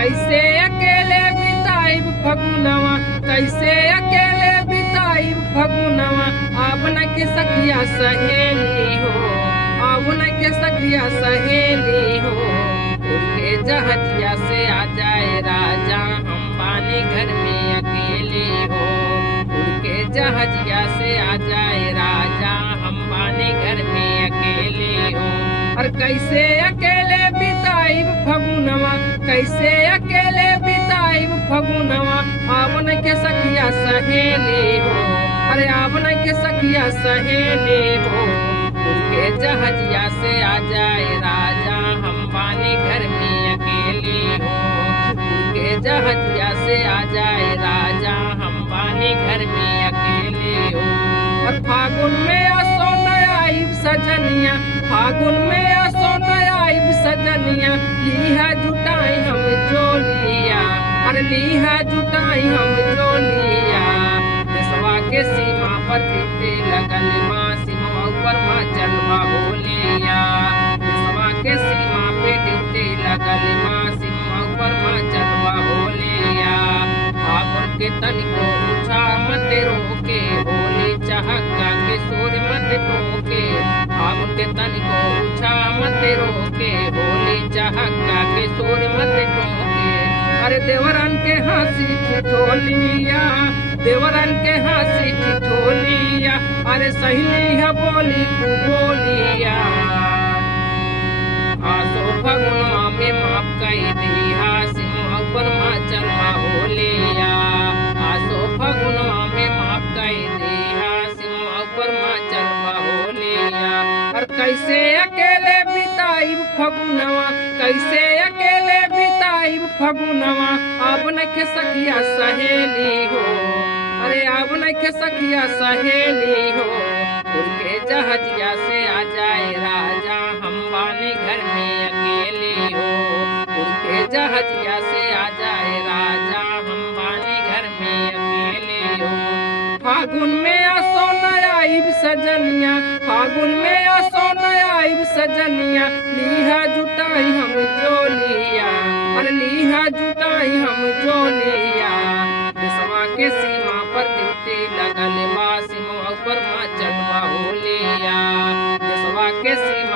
कैसे अकेले बिताई फगुनवा, कैसे अकेले बिताई फगुनवा। अब न के सखिया सहेली हो, अब न के सखिया सहेली हो। उड़ के जहाजिया से आ जाए राजा, हम बानी घर में अकेले हो। उड़ के जहाजिया से आ जाए राजा, हम बानी घर में अकेले हो। और कैसे अकेले बिताई फगुनवा, कैसे अकेले बिताई फगुनवा। आवन के सखिया सहेली हो, अरे आवन के सखिया सहेली हो। उनके जहाजिया से आ जाए राजा, हम बानी घर में अकेले हो। उनके जहाजिया से आ जाए राजा, हम बानी घर में अकेले हो। और फागुन में असो नया सजनिया, फागुन में असो नया सजनिया। लीहा जुटाई हम जोलिया, अरे लीहा जुटाई हम जोलिया। देशवा के सीमा पर ड्यूटी लगल माँ, सीमा ऊपर माँ चलवा होलिया। देशवा के सीमा पे ड्यूटी लगल माँ, सीमा ऊपर माँ चलवा होलिया। फागुन के तनिको पूछा मत रोके, होली चहका के सुर मत ठोके। फागुन के तनिको पूछा मत रोके, होली चहका के सुर मत ठोके। अरे देवरन के हंसी ठिठोलिया, देवरन के हंसी ठिठोलिया। अरे सहेली है बोली कु बोलिया। आसो फगुनवा में माफ कई दिया, सीमा ऊपर माँ चलवा होलिया। आसो फगुनवा में माफ कई दिया, सीमा ऊपर माँ चलवा होलिया। और कैसे अकेले बिताई फगुनवा, कैसे अकेले बिताई फगुनवा। अब न के सखिया सहेली हो, अरे अब न के सखिया सहेली हो। उनके जहाजिया से आ जाए राजा, हम बानी घर में अकेले हो। उनके जहाजिया से आ जाए राजा, हम बानी घर में अकेले हो। फागुन में असो नया सजनिया, फागुन में असो नया सजनिया। लीहा जुटाई हम जोलिया, अरे लीहा जुटाई हम जोलिया। देशवा के सीमा पर ड्यूटी लगल बा, सीमा ऊपर माँ चलवा होलिया। देशवा के सीमा